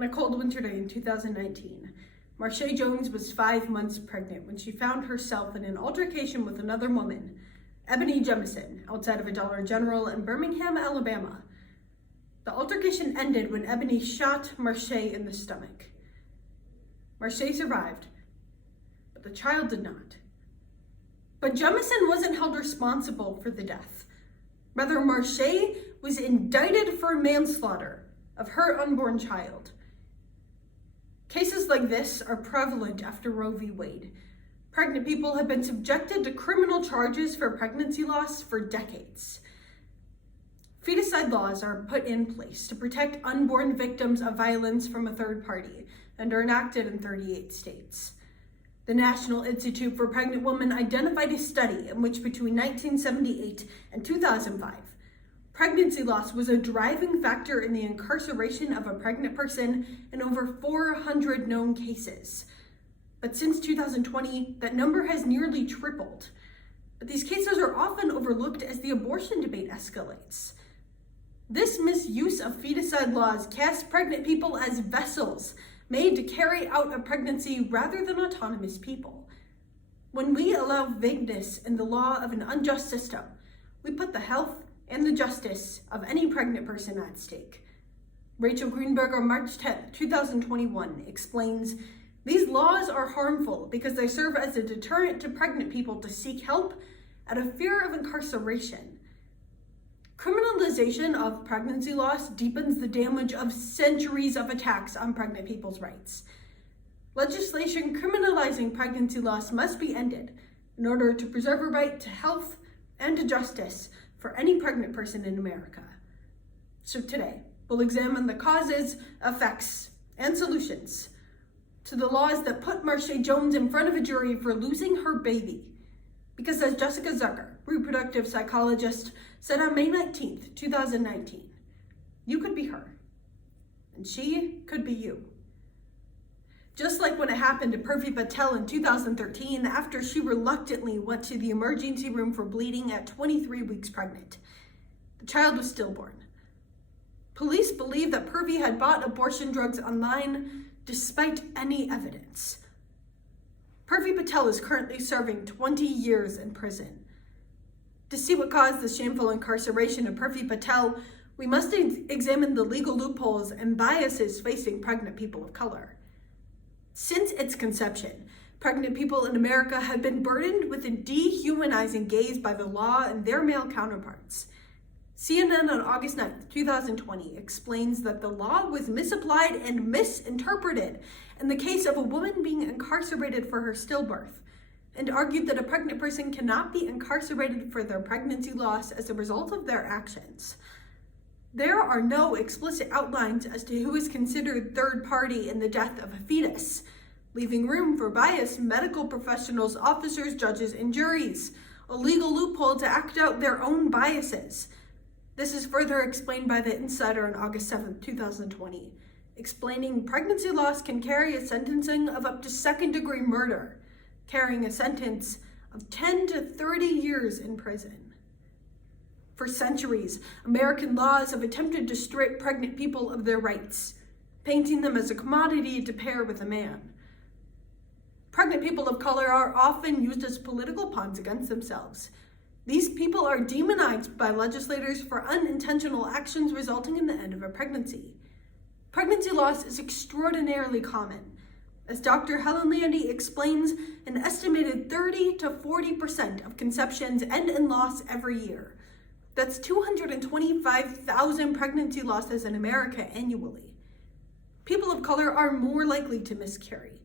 On a cold winter day in 2019, Marche Jones was 5 months pregnant when she found herself in an altercation with another woman, Ebony Jemison, outside of a Dollar General in Birmingham, Alabama. The altercation ended when Ebony shot Marche in the stomach. Marche survived, but the child did not. But Jemison wasn't held responsible for the death. Rather, Marche was indicted for manslaughter of her unborn child. Cases like this are prevalent after Roe v. Wade. Pregnant people have been subjected to criminal charges for pregnancy loss for decades. Feticide laws are put in place to protect unborn victims of violence from a third party and are enacted in 38 states. The National Institute for Pregnant Women identified a study in which between 1978 and 2005, pregnancy loss was a driving factor in the incarceration of a pregnant person in over 400 known cases. But since 2020, that number has nearly tripled. But these cases are often overlooked as the abortion debate escalates. This misuse of feticide laws casts pregnant people as vessels made to carry out a pregnancy rather than autonomous people. When we allow vagueness in the law of an unjust system, we put the health and the justice of any pregnant person at stake. Rachel Greenberg on March 10, 2021 explains, "These laws are harmful because they serve as a deterrent to pregnant people to seek help out of fear of incarceration. Criminalization of pregnancy loss deepens the damage of centuries of attacks on pregnant people's rights. Legislation criminalizing pregnancy loss must be ended in order to preserve a right to health and to justice for any pregnant person in America." So today, we'll examine the causes, effects, and solutions to the laws that put Marche Jones in front of a jury for losing her baby. Because as Jessica Zucker, reproductive psychologist, said on May 19th, 2019, you could be her, and she could be you. Just like when it happened to Pervi Patel in 2013 after she reluctantly went to the emergency room for bleeding at 23 weeks pregnant. The child was stillborn. Police believe that Pervi had bought abortion drugs online despite any evidence. Pervi Patel is currently serving 20 years in prison. To see what caused the shameful incarceration of Pervi Patel, we must examine the legal loopholes and biases facing pregnant people of color. Since its conception, pregnant people in America have been burdened with a dehumanizing gaze by the law and their male counterparts. CNN on August 9th, 2020 explains that the law was misapplied and misinterpreted in the case of a woman being incarcerated for her stillbirth, and argued that a pregnant person cannot be incarcerated for their pregnancy loss as a result of their actions. There are no explicit outlines as to who is considered third party in the death of a fetus, leaving room for biased medical professionals, officers, judges, and juries, a legal loophole to act out their own biases. This is further explained by The Insider on August 7th, 2020, explaining pregnancy loss can carry a sentencing of up to second-degree murder, carrying a sentence of 10 to 30 years in prison. For centuries, American laws have attempted to strip pregnant people of their rights, painting them as a commodity to pair with a man. Pregnant people of color are often used as political pawns against themselves. These people are demonized by legislators for unintentional actions resulting in the end of a pregnancy. Pregnancy loss is extraordinarily common. As Dr. Helen Landy explains, an estimated 30 to 40% of conceptions end in loss every year. That's 225,000 pregnancy losses in America annually. People of color are more likely to miscarry,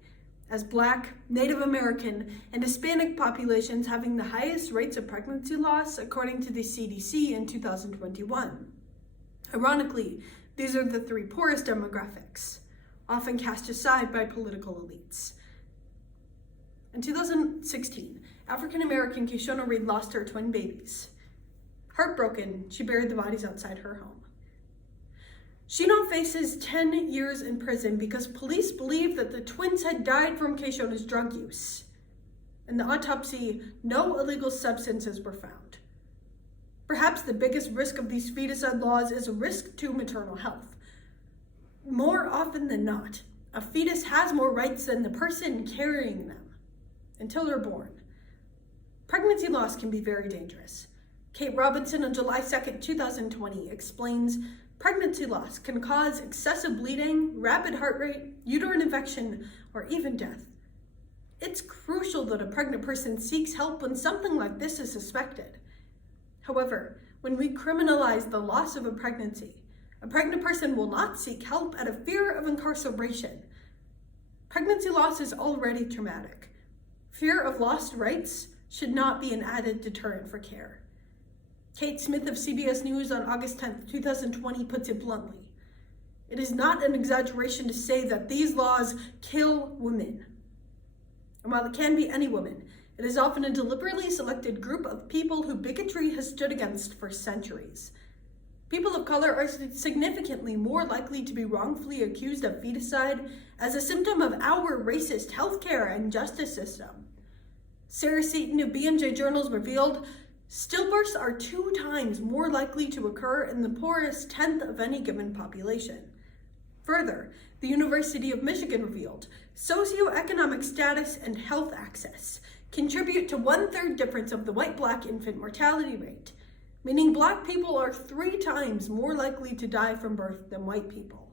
as Black, Native American, and Hispanic populations having the highest rates of pregnancy loss according to the CDC in 2021. Ironically, these are the three poorest demographics, often cast aside by political elites. In 2016, African-American Kishona Reed lost her twin babies. Heartbroken, she buried the bodies outside her home. She now faces 10 years in prison because police believe that the twins had died from Kishona's drug use. In the autopsy, no illegal substances were found. Perhaps the biggest risk of these feticide laws is a risk to maternal health. more often than not, a fetus has more rights than the person carrying them until they're born. Pregnancy loss can be very dangerous. Kate Robinson on July 2nd, 2020 explains pregnancy loss can cause excessive bleeding, rapid heart rate, uterine infection, or even death. It's crucial that a pregnant person seeks help when something like this is suspected. However, when we criminalize the loss of a pregnancy, a pregnant person will not seek help out of fear of incarceration. Pregnancy loss is already traumatic. Fear of lost rights should not be an added deterrent for care. Kate Smith of CBS News on August 10th, 2020 puts it bluntly. It is not an exaggeration to say that these laws kill women. And while it can be any woman, it is often a deliberately selected group of people who bigotry has stood against for centuries. People of color are significantly more likely to be wrongfully accused of feticide as a symptom of our racist healthcare and justice system. Sarah Seaton of B&J Journals revealed stillbirths are 2 times more likely to occur in the poorest 10th of any given population. Further, the University of Michigan revealed socioeconomic status and health access contribute to 1/3 difference of the white-black infant mortality rate, meaning Black people are 3 times more likely to die from birth than white people.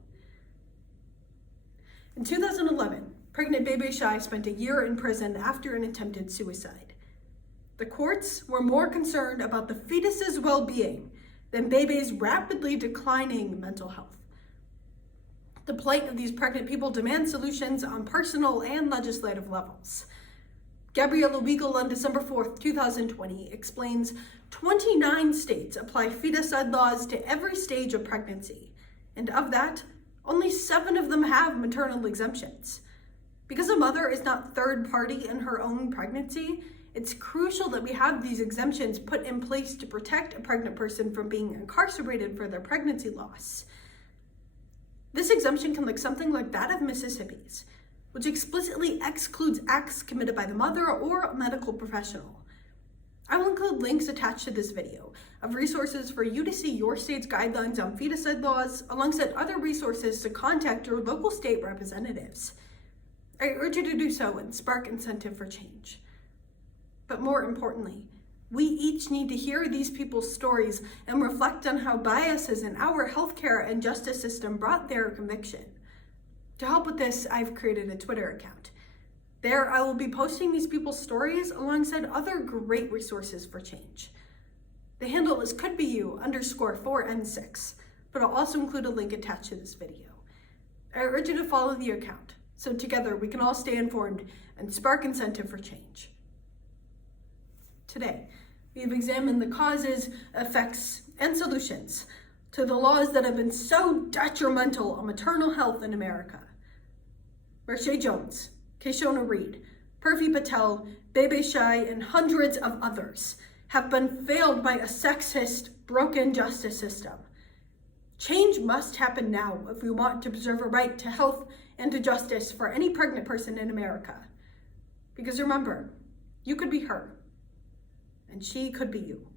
In 2011, pregnant Bebe Shai spent a year in prison after an attempted suicide. The courts were more concerned about the fetus's well-being than Bebe's rapidly declining mental health. The plight of these pregnant people demands solutions on personal and legislative levels. Gabriella Weigel on December 4th, 2020 explains 29 states apply feticide laws to every stage of pregnancy, and of that, only 7 of them have maternal exemptions. Because a mother is not third party in her own pregnancy, it's crucial that we have these exemptions put in place to protect a pregnant person from being incarcerated for their pregnancy loss. This exemption can look something like that of Mississippi's, which explicitly excludes acts committed by the mother or a medical professional. I will include links attached to this video of resources for you to see your state's guidelines on feticide laws, alongside other resources to contact your local state representatives. I urge you to do so and spark incentive for change. But more importantly, we each need to hear these people's stories and reflect on how biases in our healthcare and justice system brought their conviction. To help with this, I've created a Twitter account. There, I will be posting these people's stories alongside other great resources for change. The handle is couldbeyou_4n6, but I'll also include a link attached to this video. I urge you to follow the account, so together we can all stay informed and spark incentive for change. Today, we've examined the causes, effects, and solutions to the laws that have been so detrimental on maternal health in America. Marsha Jones, Keshona Reed, Purvi Patel, Bebe Shai, and hundreds of others have been failed by a sexist, broken justice system. Change must happen now if we want to preserve a right to health and to justice for any pregnant person in America. Because remember, you could be her, and she could be you.